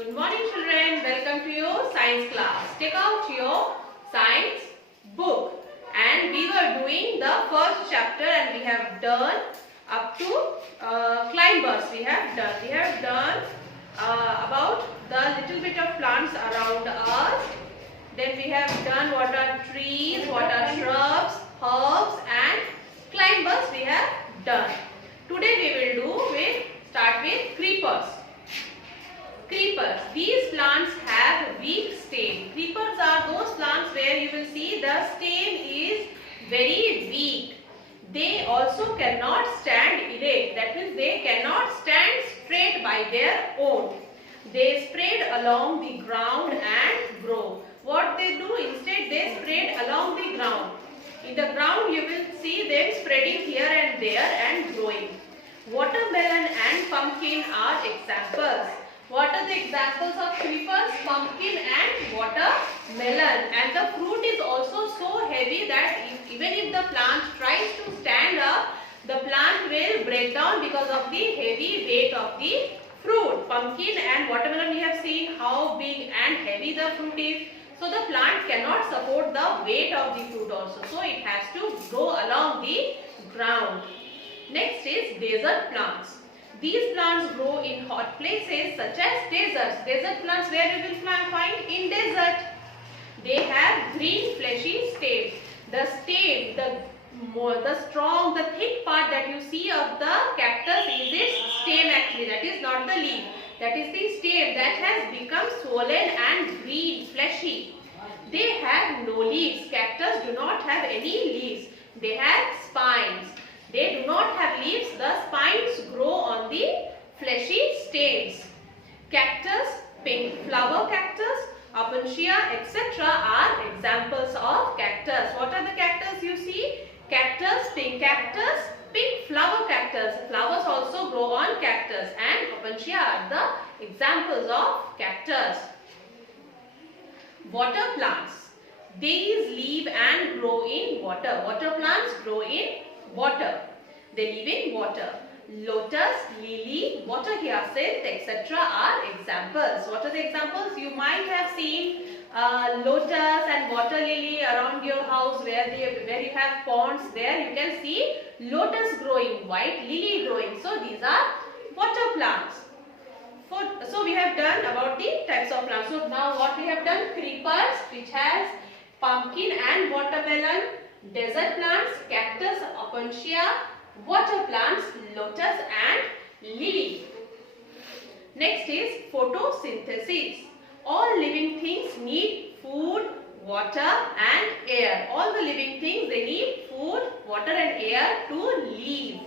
Good morning children, welcome to your science class. Take out your science book and we were doing the first chapter and we have done up to climbers. We have done about the little bit of plants around us. Then we have done what are trees, what are shrubs, herbs and climbers we have done. Today we will start with creepers. Creepers. These plants have weak stem. Creepers are those plants where you will see the stem is very weak. They also cannot stand erect. That means they cannot stand straight by their own. They spread along the ground and grow. What they do instead, they spread along the ground. In the ground you will see them spreading here and there and growing. Watermelon and pumpkin are examples. What are the examples of creepers? Pumpkin and watermelon. And the fruit is also so heavy that even if the plant tries to stand up, the plant will break down because of the heavy weight of the fruit. Pumpkin and watermelon, we have seen how big and heavy the fruit is. So the plant cannot support the weight of the fruit also. So it has to grow along the ground. Next is desert plants. These plants grow in hot places such as deserts. Desert plants where you will find in desert. They have green fleshy stems. The stem, the strong, the thick part that you see of the cactus is its stem actually. That is not the leaf. That is the stem that has become swollen and green, fleshy. They have no leaves. Cactus do not have any leaves. They have spines. They do not have leaves. The spines grow on the fleshy stems. Cactus, pink flower cactus, Opuntia, etc. are examples of cactus. What are the cactus you see? Cactus, pink flower cactus. Flowers also grow on cactus and Opuntia are the examples of cactus. Water plants. These live and grow in water. Water plants grow in water. They live in water. Lotus, lily, water hyacinth, etc. are examples. What are the examples? You might have seen lotus and water lily around your house where you have ponds. There you can see lotus growing, white lily growing. So these are water plants. So we have done about the types of plants. So now what we have done? Creepers, which has pumpkin and watermelon. Desert plants, cactus, Opuntia, water plants, lotus and lily. Next is photosynthesis. All living things need food, water and air. All the living things, they need food, water and air to live.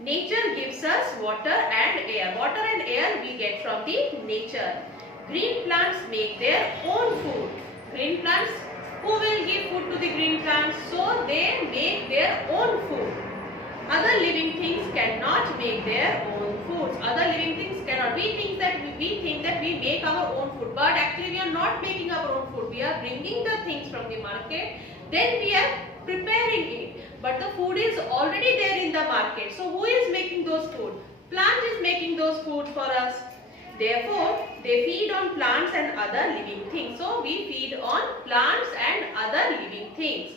Nature gives us water and air. Water and air we get from the nature. Green plants make their own food. Green plants, who will give food to the green plants? So they make their own food. Other living things cannot make their own foods. Other living things cannot. We think that we make our own food, but actually we are not making our own food. We are bringing the things from the market, then we are preparing it. But the food is already there in the market. So who is making those food? Plant is making those food for us. Therefore, they feed on plants and other living things. So we feed on plants and other living things.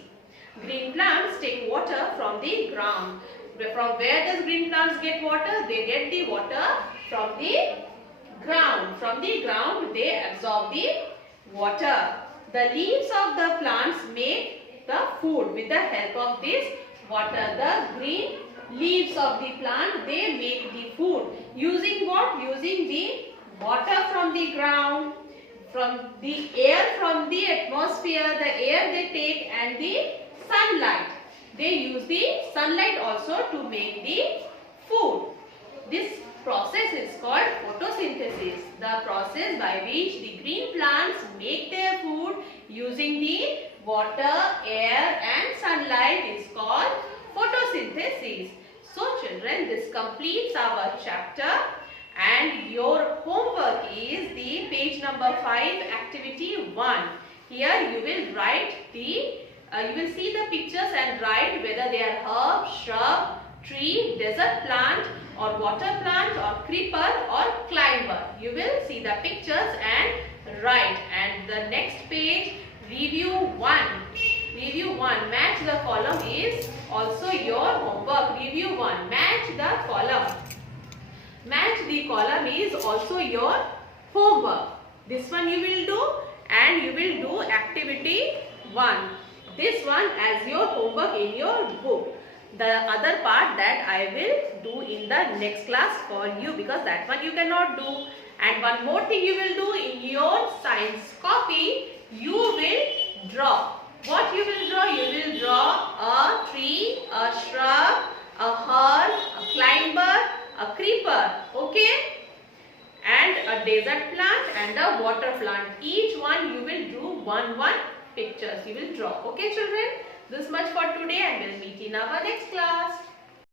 Green plants take water from the ground. From where does green plants get water? They get the water from the ground. From the ground they absorb the water. The leaves of the plants make the food with the help of this water. The green leaves of the plant, they make the food. Using what? Using the water from the ground, from the air from the atmosphere, the air they take and the sunlight. They use the sunlight also to make the food. This process is called photosynthesis. The process by which the green plants make their food using the water, air and sunlight is called photosynthesis. So children, this completes our chapter and your homework is the page number 5, activity 1. Here you will write you will see the pictures and write whether they are herb, shrub, tree, desert plant or water plant or creeper or climber. You will see the pictures and write. And the next page, review 1. Review 1, match the column is also your homework. Review 1, match the column. Match the column is also your homework. This one you will do, and you will do activity 1. This one as your homework in your book. The other part that I will do in the next class for you, because that one you cannot do. And one more thing you will do in your science copy, you will draw. What you will draw? You will draw a tree, a shrub, a herb, a climber, a creeper, okay? And a desert plant and a water plant. Each one you will do one pictures you will draw. Okay children? This much for today, and we'll meet in our next class.